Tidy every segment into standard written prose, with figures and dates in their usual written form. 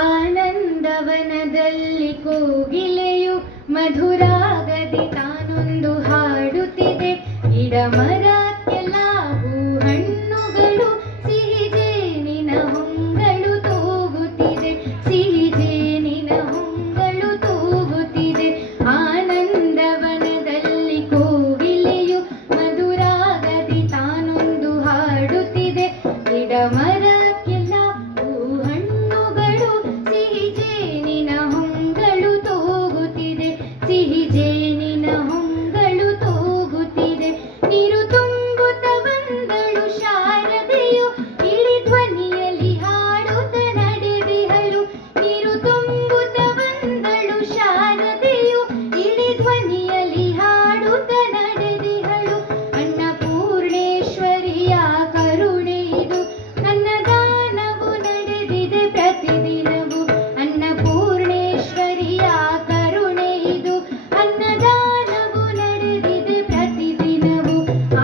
ಆನಂದವನದಲ್ಲಿ ಕೋಗಿಲೆಯು ಮಧುರಾಗದಿ ತಾನೊಂದು ಹಾಡುತ್ತಿದೆ. ಗಿಡ ಮರಕ್ಕೆಲ್ಲ ಹೂ ಹಣ್ಣುಗಳು, ಸಿಹಿ ಜೇನಿನ ಹೊಂಗಳು ತೂಗುತ್ತಿದೆ. ಸಿಹಿ ಜೇನಿನ ಹೊಂಗಳು ತೂಗುತ್ತಿದೆ. ಆನಂದವನದಲ್ಲಿ ಕೋಗಿಲೆಯು ಮಧುರಾಗದಿ ತಾನೊಂದು ಹಾಡುತ್ತಿದೆ. ಗಿಡ ಮರಕ್ಕೆಲ್ಲ ಹೂ ಹಣ್ಣುಗಳು, ಸಿಹಿ ಜೇನಿನ ಹೊಂಗಳು ತೂಗುತ್ತಿದೆ. ಸಿಹಿ ಜೇನಿನ ಹೊಂಗಳು ತೂಗುತ್ತಿದೆ. ನೀರು ತುಂಬುತ್ತ ಬಂದಳು ಶಾರದೆಯು, ಇಳಿ ಧ್ವನಿಯಲ್ಲಿ ಹಾಡುತ್ತ ನಡೆದಿಹಳು. ನೀರು ತುಂಬುತ್ತ ಬಂದಳು ಶಾರದೆಯು, ಇಳಿ ಧ್ವನಿಯಲ್ಲಿ ಹಾಡುತ್ತ ನಡೆದಿಹಳು. ಅನ್ನಪೂರ್ಣೇಶ್ವರಿಯ ಕರುಣೆ ಇದು, ನನ್ನ ದಾನವು ನಡೆದಿದೆ ಪ್ರತಿದಿನವೂ. ಅನ್ನಪೂರ್ಣೇಶ್ವರಿಯ ಕರುಣೆ ಇದು, ಅನ್ನದಾನವು ನಡೆದಿದೆ ಪ್ರತಿದಿನವೂ.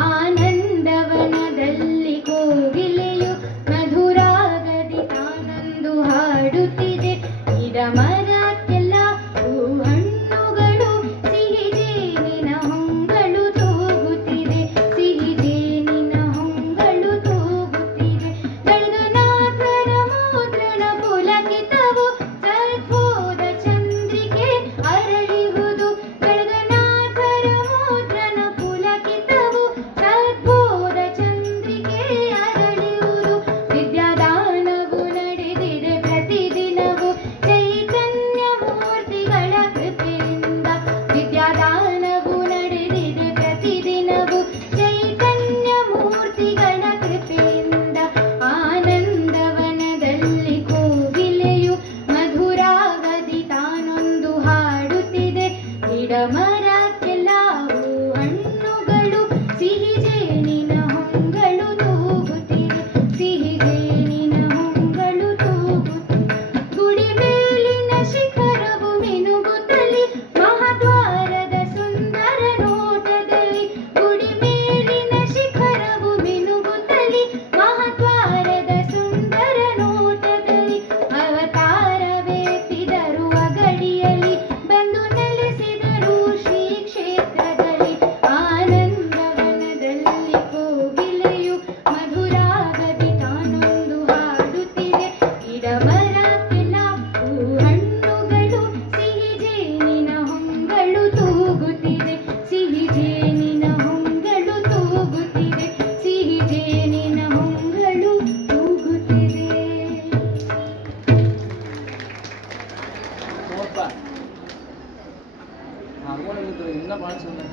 ಆನಂದವನದಲ್ಲಿ ಕೋಗಿಲೆಯು ಮಧುರಾಗದಿ ತಾನೊಂದು ಹಾಡುತ್ತಿದೆ. ಗಿಡ ಮರಕ್ಕೆಲ್ಲ ಹೂ ಹಣ್ಣುಗಳು, ಸಿಹಿ ಜೇನಿನ ಹೊಂಗಳು ತೂಗುತ್ತಿದೆ. ಸಿಹಿ ಜೇನಿನ ಹೊಂಗಳು ತೂಗುತ್ತಿದೆ. ಗಣನಾಥರ ಮುದ್ರಣ ಪುಲಕಿತವು, ಸದ್ಬೋಧ ಚಂದ್ರಿಕೆ ಅರಳಿಹುದು. ಗಣನಾಥರ ಮುದ್ರಣ ಪುಲಕಿತವು, ಸದ್ಬೋಧ ಚಂದ್ರಿಕೆ ಅರಳಿಹುದು. ವಿದ್ಯಾದಾನವು ನಡೆದಿದೆ ಪ್ರತಿದಿನವೂ, ಚೈತನ್ಯ ಮೂರ್ತಿಗಳ ಕೃಪೆಯಿಂದ. ವಿದ್ಯಾದಾನವು ನಡೆದಿದೆ ಪ್ರತಿದಿನವೂ, ಚೈತನ್ಯ ಮೂರ್ತಿಗಳ ಕೃಪೆಯಿಂದ. ಆನಂದವನದಲ್ಲಿ ಕೋಗಿಲೆಯು ಮಧುರಾಗದಿ ತಾನೊಂದು ಹಾಡುತ್ತಿದೆ. ಗಿಡ ಮರಕ್ಕೆಲ್ಲ ಹೂ ಹಣ್ಣುಗಳು, ಸಿಹಿ ಜೇನಿನ ಹೊಂಗಳು ತೂಗುತ್ತಿದೆ. ಸಿಹಿ ಜೇನಿನ ಹೊಂಗಳು ತೂಗುತ್ತಿದೆ. ಗುಡಿ ಮೇಲಿನ ಶಿಖರವು ಮಿನುಗುತ್ತಲಿ, ಮಹಾದ್ವಾರದ ಸುಂದರ ನೋಟದಲ್ಲಿ. ಗುಡಿ ಮೇಲಿನ ಶಿಖರವು ಮಿನುಗುತ್ತಲಿ, ಮಹಾದ್ವಾರದ ಸುಂದರ ನೋಟದಲ್ಲಿ. ಅವತಾರವೆತ್ತಿದರು ಅಗಡಿಯಲ್ಲಿ, ಬಂದು ನೆಲೆಸಿದರು ಶ್ರೀ ಕ್ಷೇತ್ರದಲ್ಲಿ. ಆನಂದವನದಲ್ಲಿ ಕೋಗಿಲೆಯು ಮಧುರಾಗದಿ ತಾನೊಂದು ಹಾಡುತ್ತಿದೆ. ಗಿಡ ಮರಕ್ಕೆಲ್ಲ ಹೂ ಹಣ್ಣುಗಳು, ಸಿಹಿ ಜೇನಿನ ಹೊಂಗಳು ತೂಗುತ್ತಿದೆ. ಸಿಹಿ ಜೇನಿನ ಹೊಂಗಳು ತೂಗುತ್ತಿದೆ. ಸಿಹಿ ಜೇನಿನ ಹೊಂಗಳು ತೂಗುತ್ತಿದೆ. ಇನ್ನ ಭಾಳ ಚಂದ